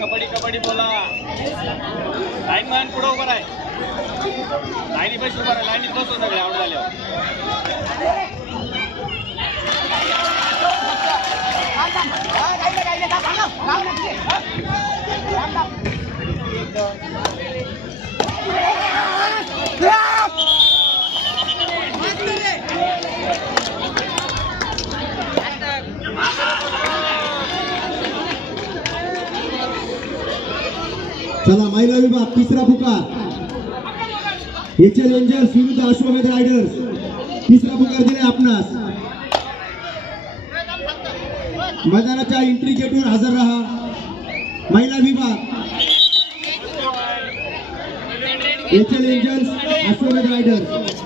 कबड्डी कबड्डी बोला line man पुढे उभा आहे लाईनी बस उभा आहे लाईनीत बसव सगळे आउट झाल्यावर चला महिला विभाग तिसरा पुकार एचएल एंजल्स विरुद्ध अश्वमेध रायडर्स तिसरा पुकार दिलाय आपणास मैदानाच्या एंट्री गेटवर हजर रहा महिला विभाग एचएल एंजल्स अश्वमेध रायडर्स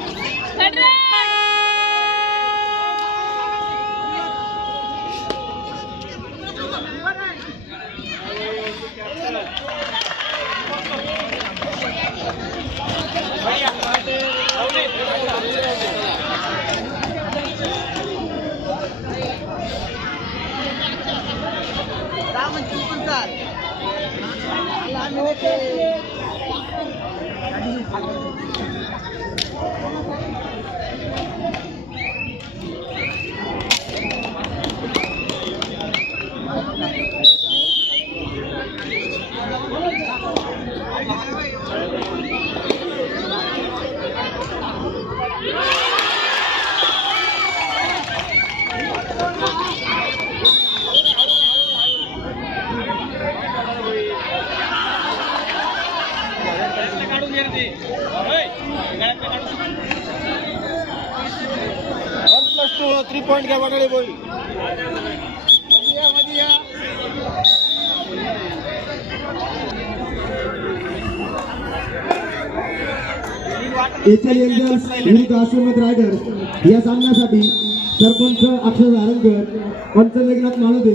थ्री पॉइंट का वाटले बोई एचएल एंजल्स विरुद्ध अश्वमेध रायडर्स या सामन्यासाठी सरपंच अक्षय धारणकर, पंच मेघनाथ माळुदे,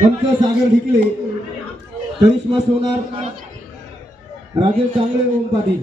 पंच सागर ढिकले, करिश्मा सोनार, राजेश चांगले, ओम पाटील।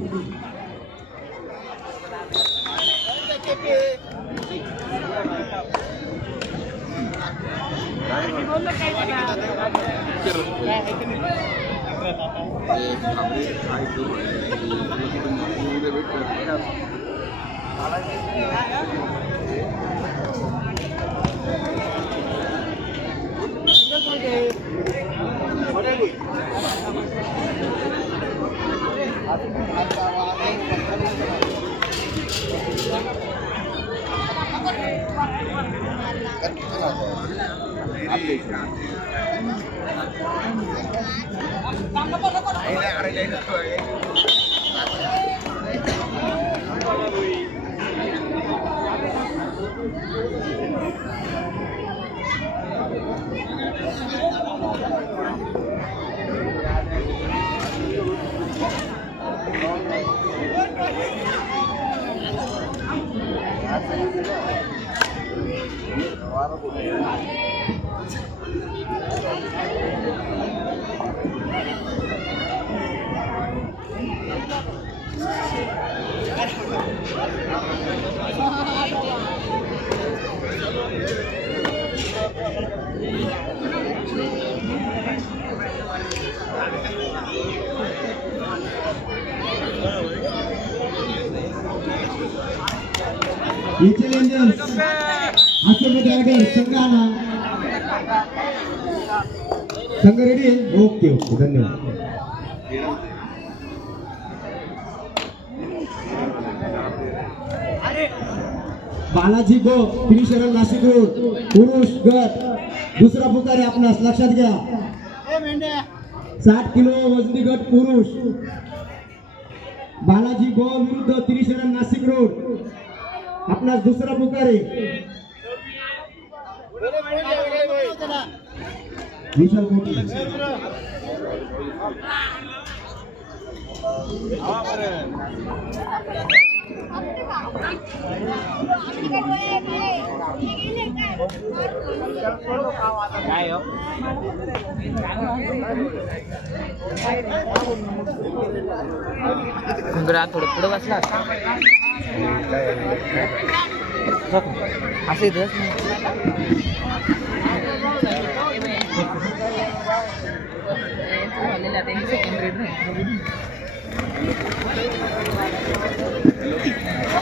आप इचल एंजल्स आश्रम ड्रॅगन संघाना संघ रेडी आहे ओके ओके धन्यवाद बालाजी गो फिनिशर नाशिक रोड पुरुष गट दुसरा पुकार आहे आपणास लक्षात घ्या 60 किलो वजनी गट पुरुष बालाजी गो विरुद्ध फिनिशर नाशिक रोड आपणास दुसरा पुकार आहे विशाल कोटी थोडं पुढे बसला असं इथं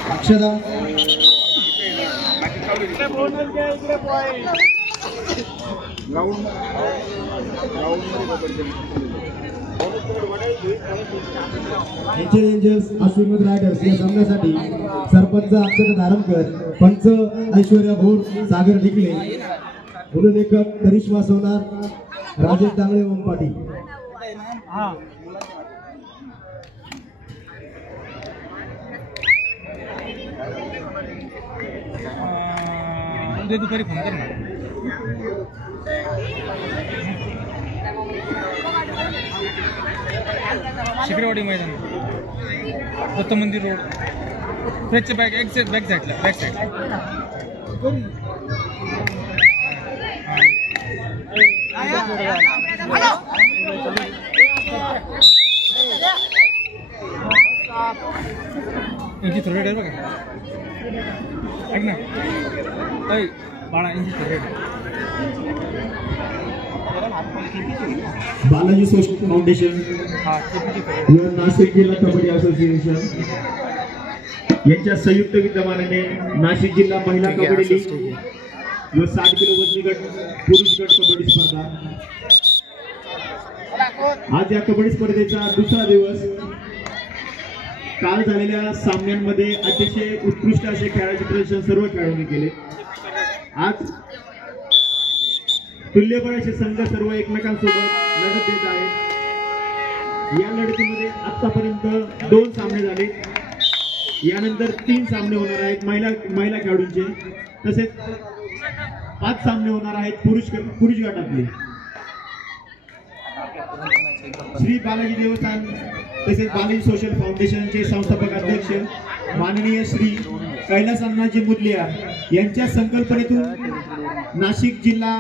अक्षदा इचल एंजल्स आश्रम रायडर्स या सामन्यासाठी सरपंच अक्षता धारणकर पंच ऐश्वर्या भोर सागर ढिकले गुणलेखक करिश्मा सोनार राजेश दांगळे ओम पाटील दुपारी फोन कर ना शिकरेवाडी मैदान दत्त मंदिर रोड फ्रेशच्या बॅक साईडला इंची थोडी रेट बघा ऐक ना ऐ बाळा इंची थोडी रेट बालाजी सोशल फाउंडेशन व नाशिक जिल्हा कबड्डी असोसिएशन यांच्या संयुक्त विद्यमानाने नाशिक जिल्हा महिला कबड्डी लीग व 60 किलो वजनी गट पुरुष गट कबड्डी स्पर्धा आज या कबड्डी स्पर्धेचा दुसरा दिवस काल झालेल्या सामन्यांमध्ये अतिशय उत्कृष्ट असे खेळाचे प्रदर्शन सर्व खेळाडूंनी केले आज तुल्यबळाचे संघ सर्व एकमेकांसोबत लढत देत आहेत या लढतीमध्ये आतापर्यंत 2 सामने झाले यानंतर 3 सामने होणार आहेत महिला खेळाडूंचे तसेच 5 सामने होणार आहेत पुरुष गटातले श्री बालाजी देवस्थान तसेच बालाजी सोशल फाउंडेशनचे संस्थापक अध्यक्ष माननीय श्री कैलास अण्णाजी मुदलियार यांच्या संकल्पनेतून नाशिक जिल्हा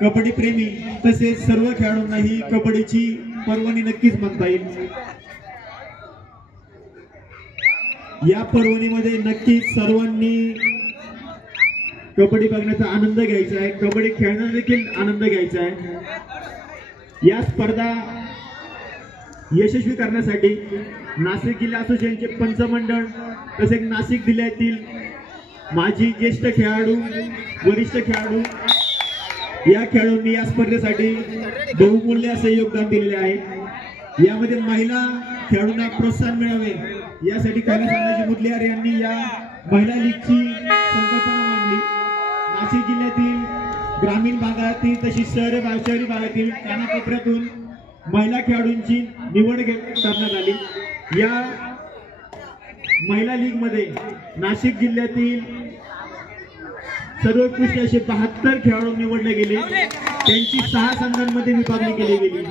कबड्डी प्रेमी तसेच सर्व खेळाडूंना ही कबड्डीची पर्वणी नक्कीच म्हणता येईल या पर्वणीमध्ये नक्कीच सर्वांनी कबड्डी बघण्याचा आनंद घ्यायचा आहे कबड्डी खेळण्याचा देखील आनंद घ्यायचा आहे या स्पर्धा यशस्वी करण्यासाठी नाशिक जिल्हा असोसिएशनचे पंचमंडळ तसेच नाशिक जिल्ह्यातील माजी ज्येष्ठ खेळाडू वरिष्ठ खेळाडू या खेळाडूंनी या स्पर्धेसाठी बहुमूल्य असे योगदान दिलेले आहे यामध्ये महिला खेळाडूंना प्रोत्साहन मिळावे यासाठी कैलास अण्णाजी मुदलियार यांनी या महिला लीगची संकल्पना मांडली नाशिक जिल्ह्यातील ग्रामीण भागातील तसेच शहरी भागातील कानाकोपऱ्यातून महिला खेळाडूंची निवड करण्यात आली या महिला लीग मध्ये नाशिक जिल्ह्यातील सर्वोत्कृष्ट असे 72 खेळाडू निवडले गेले. त्यांची 6 संघांमध्ये विभागणी केली गेली.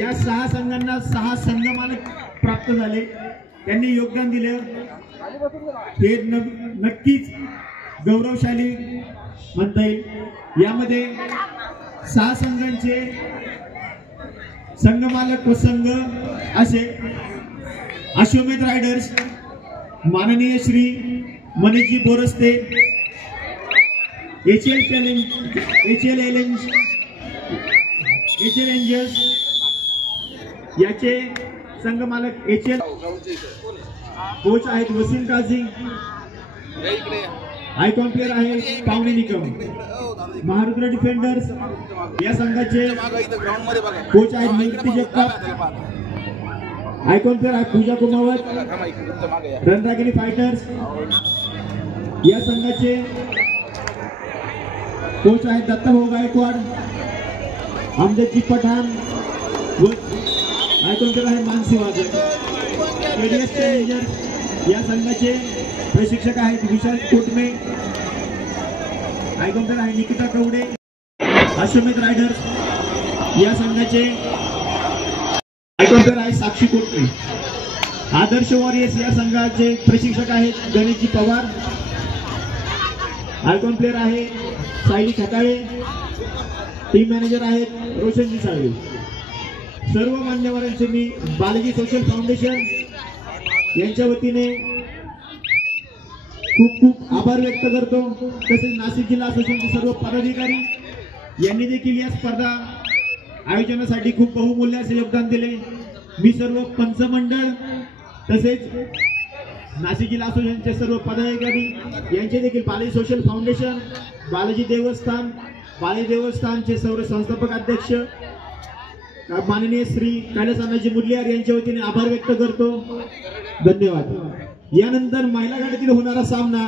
या 6 संघांना 6 संघमालक प्राप्त झाले. त्यांनी योगदान दिले. हे नक्कीच गौरवशाली म्हणता येईल. यामध्ये 6 संघांचे संघमालक व संघ असे अश्वमेध रायडर्स, माननीय श्री मनीषजी बोरस्ते, HL एंजल्स याचे संघमालक HL कोच आहेत वसीम काझी, आयकॉन प्लेअर आहे पावणे निकम. महारुद्र डिफेंडर्स या संघाचे कोच आहेत मूर्ती जगताप, आयकॉन प्लेअर आहे पूजा कुमावत. रणरागिणी फायटर्स या संघाचे कोच आहेत दत्ताभाऊ गायकवाड, अमजदजी पठाण व आयकॉन प्लेअर आहे मानसी वाजक. KDS चॅलेंजर्स या संघाचे प्रशिक्षक आहेत विशाल कोटमे, आयकॉन प्लेअर आहे निकिता कवडे. अश्वमेध रायडर्स या संघाचे आयकॉन प्लेअर आहे साक्षी कोटमे. आदर्श वॉरियर्स या संघाचे प्रशिक्षक आहेत गणेशजी पवार, आयकॉन प्लेअर आहे सायली खताळे, टीम मॅनेजर आहेत रोशनजी साळवे. सर्व मान्यवरांचे मी बालाजी सोशल फाउंडेशन यांच्या वतीने खूप खूप आभार व्यक्त करतो. तसेच नाशिक जिल्हा असोसिएशनचे सर्व पदाधिकारी यांनी देखील या स्पर्धा आयोजनासाठी खूप बहुमूल्य असे योगदान दिले. मी सर्व पंचमंडळ तसेच नाशिक जिल्हा असोसिएशनचे सर्व पदाधिकारी यांचे देखील बालाजी सोशल फाउंडेशन, बालाजी देवस्थानचे सर्व संस्थापक अध्यक्ष माननीय श्री कैलास अण्णाजी मुरलीयार यांच्या वतीने आभार व्यक्त करतो. धन्यवाद. यानंतर महिला गटातील होणारा सामना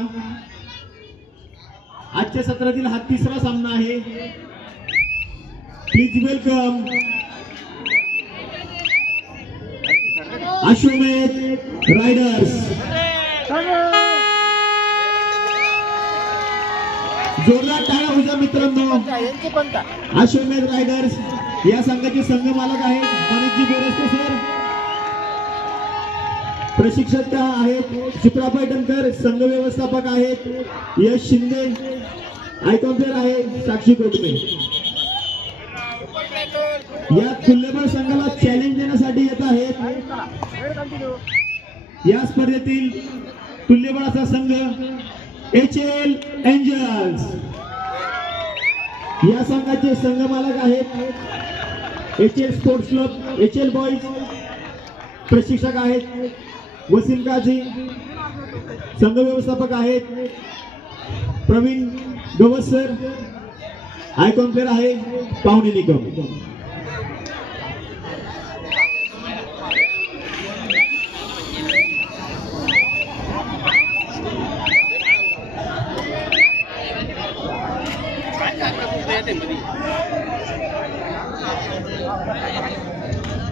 आजच्या सत्रातील हा 3रा सामना आहे. प्लीज वेलकम अश्वमेध रायडर्स. जोरदार टाळ्या होत्या मित्रांनो. अश्वमेध रायडर्स या संघाचे संघमालक आहेत मनीषजी बोरस्ते सर, प्रशिक्षक आहेत चित्रा पैठणकर, संघ व्यवस्थापक आहेत यश शिंदे, आयकॉन प्लेअर आहे साक्षी कोटमे. या तुल्यबळ संघाला चॅलेंज देण्यासाठी येत आहेत. या स्पर्धेतील तुल्यबळाचा संघ HL एंजल्स. या संघाचे संघमालक आहेत HL sports club, HL boys. प्रशिक्षक आहेत वसीम काझी, संघ व्यवस्थापक आहेत Pravin Gawas sir, icon player आहे पावणे निकम.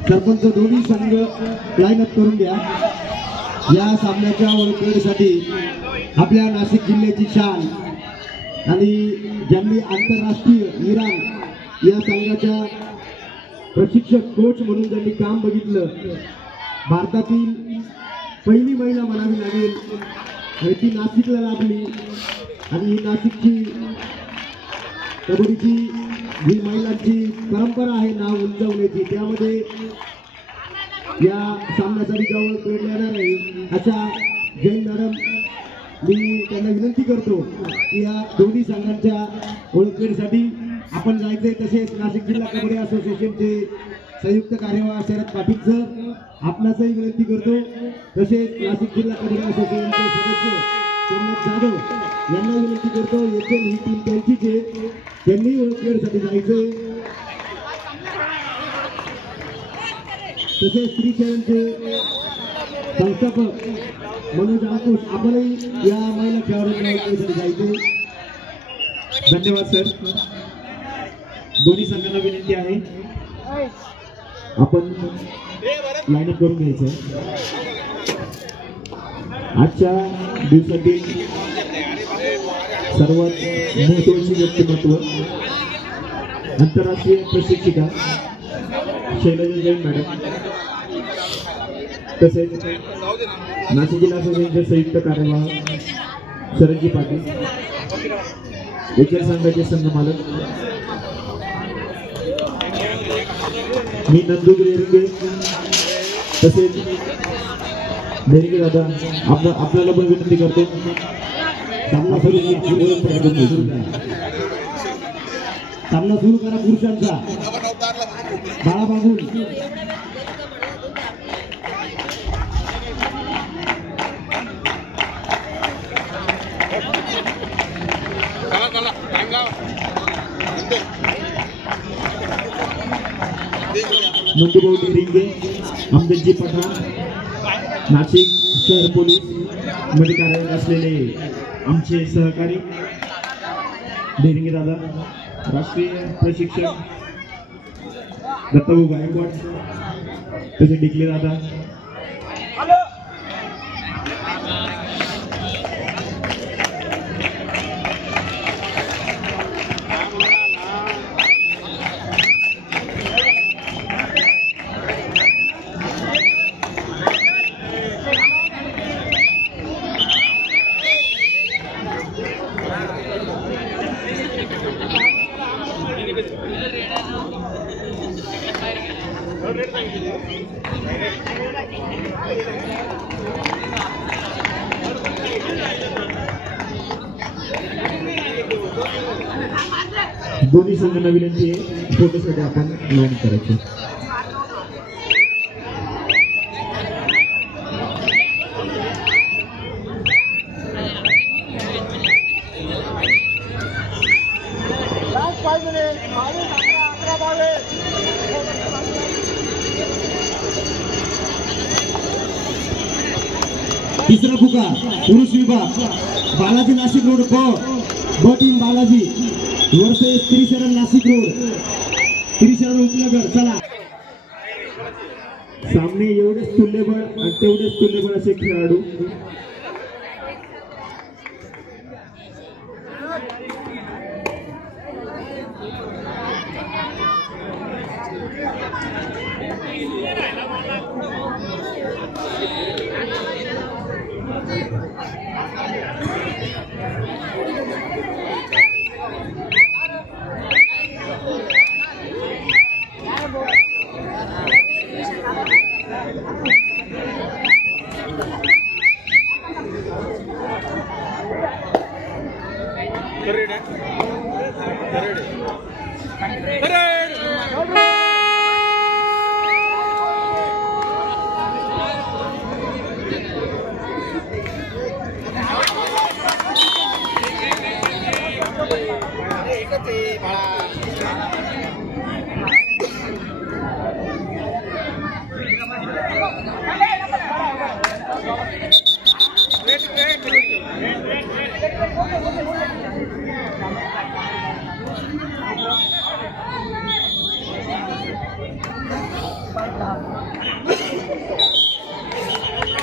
सरपंच दोन्ही संघ लाईन अप करून घ्या. या सामन्याच्या ओळखीसाठी आपल्या नाशिक जिल्ह्याची शान आणि ज्यांनी आंतरराष्ट्रीय इराण या संघाच्या प्रशिक्षक कोच म्हणून ज्यांनी काम बघितलं, भारतातील पहिली महिला म्हणावी लागेल आणि ती नाशिकला लागली. आणि ही नाशिकची कबड्डीची ही महिलांची परंपरा आहे नाव उंचावण्याची. त्यामध्ये या सामन्यासाठी जवळ पेरले येणार आहे अशा जैन मॅडम, मी त्यांना विनंती करतो की या दोन्ही संघांच्या ओळखीसाठी आपण जायचंय. तसेच नाशिक जिल्हा कबड्डी असोसिएशनचे संयुक्त कार्यवाह शरद पाटील सर आपणासही विनंती करतो. तसेच नाशिक जिल्हा कबड्डी असोसिएशनचे सदस्य सोमनाथ जाधव यांना विनंती करतो. येथे ही टीम त्यांचीच आहे, त्यांनी ओळखीसाठी जायचंय. तसेच स्त्रीचरणचे संस्थापक मनोज अंकुश आपणही या महिला खेळाडूंना ओळखीसाठी जायचंय. धन्यवाद सर. दोन्ही संघांना विनंती आहे आपण लाईनअप करून घ्यायचं. आजच्या दिवसातील सर्वात महत्वाची व्यक्तिमत्व आंतरराष्ट्रीय प्रशिक्षिका शैलजा जैन मॅडम, तसेच नाशिक जिल्हा असोसिएशनचे संयुक्त कार्यवाह शरदजी पाटील, विचार संघाचे संघमालक मी नंदू रेरंगे, तसेच रेरंगे दादा आपल्याला पण विनंती करतो सामना सुरू करा पुरुषांचा बाळा बागुल नंदूभाऊ रिंगे, अमजदजी पठाण, नाशिक शहर पोलीस मध्ये कार्यरत असलेले आमचे सहकारी डेरिंगे दादा, राष्ट्रीय प्रशिक्षक दत्ताभाऊ गायकवाड, तसे डिकले दादा, दोन्ही संघांना विनंती आहे फोटोसाठी आपण लाईन करायची. तिसरा पुकार पुरुष विभाग बालाजी नाशिक रोड ब team Balaji versus Trisharan Nashik road, Trisharan उपनगर. चला सामने एवढेच तुल्यबळ आणि तेवढेच तुल्यबळ असे खेळाडू.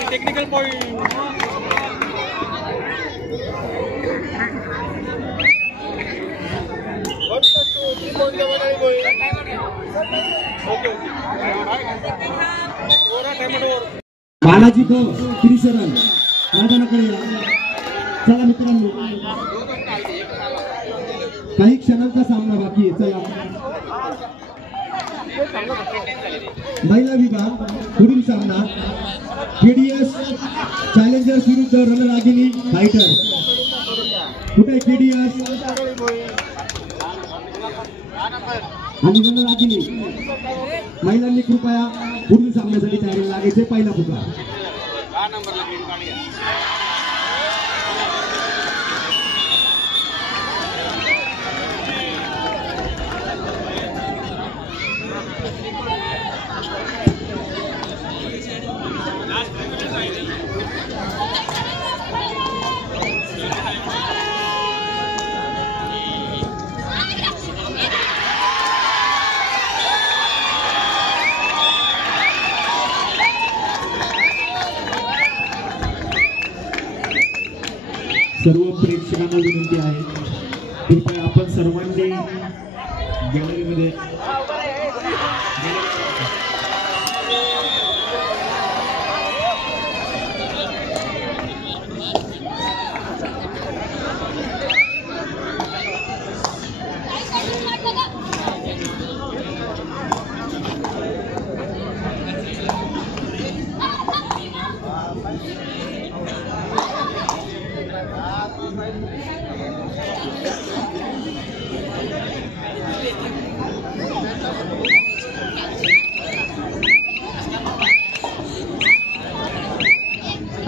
टेक्निकल पॉइंट बालाजी को त्रिशरण मैदानाकडे या. चला मित्रांनो, काही क्षणांचा सामना बाकी आहे. चला महिला विभाग पुढील सामना केडीएस चॅलेंजर्स विरुद्ध रणरागिनी फायटर. कुठे केडीएस आणि रणरागिनी महिलांनी कृपया पुढील सामन्यासाठी तयारी लागायचे. पहिला पुकार सर्व प्रेक्षकांना विनंती आहे सर्वांनी गॅलरीमध्ये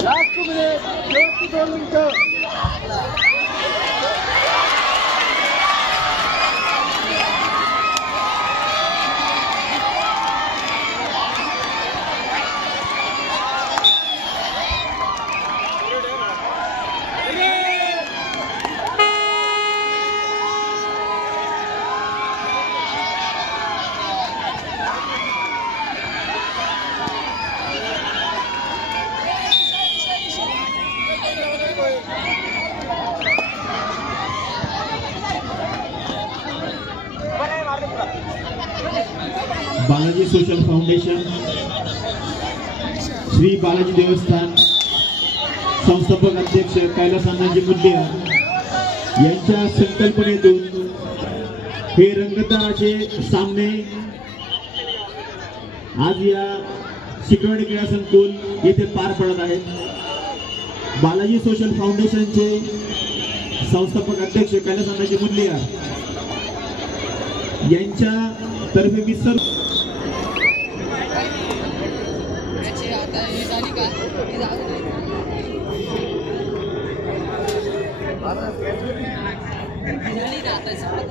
लास्ट मिनिट, शेवटची 2 मिनिटं. बालाजी सोशल फाउंडेशन, श्री बालाजी देवस्थान संस्थापक अध्यक्ष कैलास अण्णाजी मुंडलियार यांच्या संकल्पनेतून हे रंगतदाराचे सामने आज या शिकवणी क्रीडा संकुल येथे पार पडत आहेत. बालाजी सोशल फाउंडेशनचे संस्थापक अध्यक्ष कैलास अण्णाजी मुंडलियार यांच्या तर्फे मी सर्व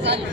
झाली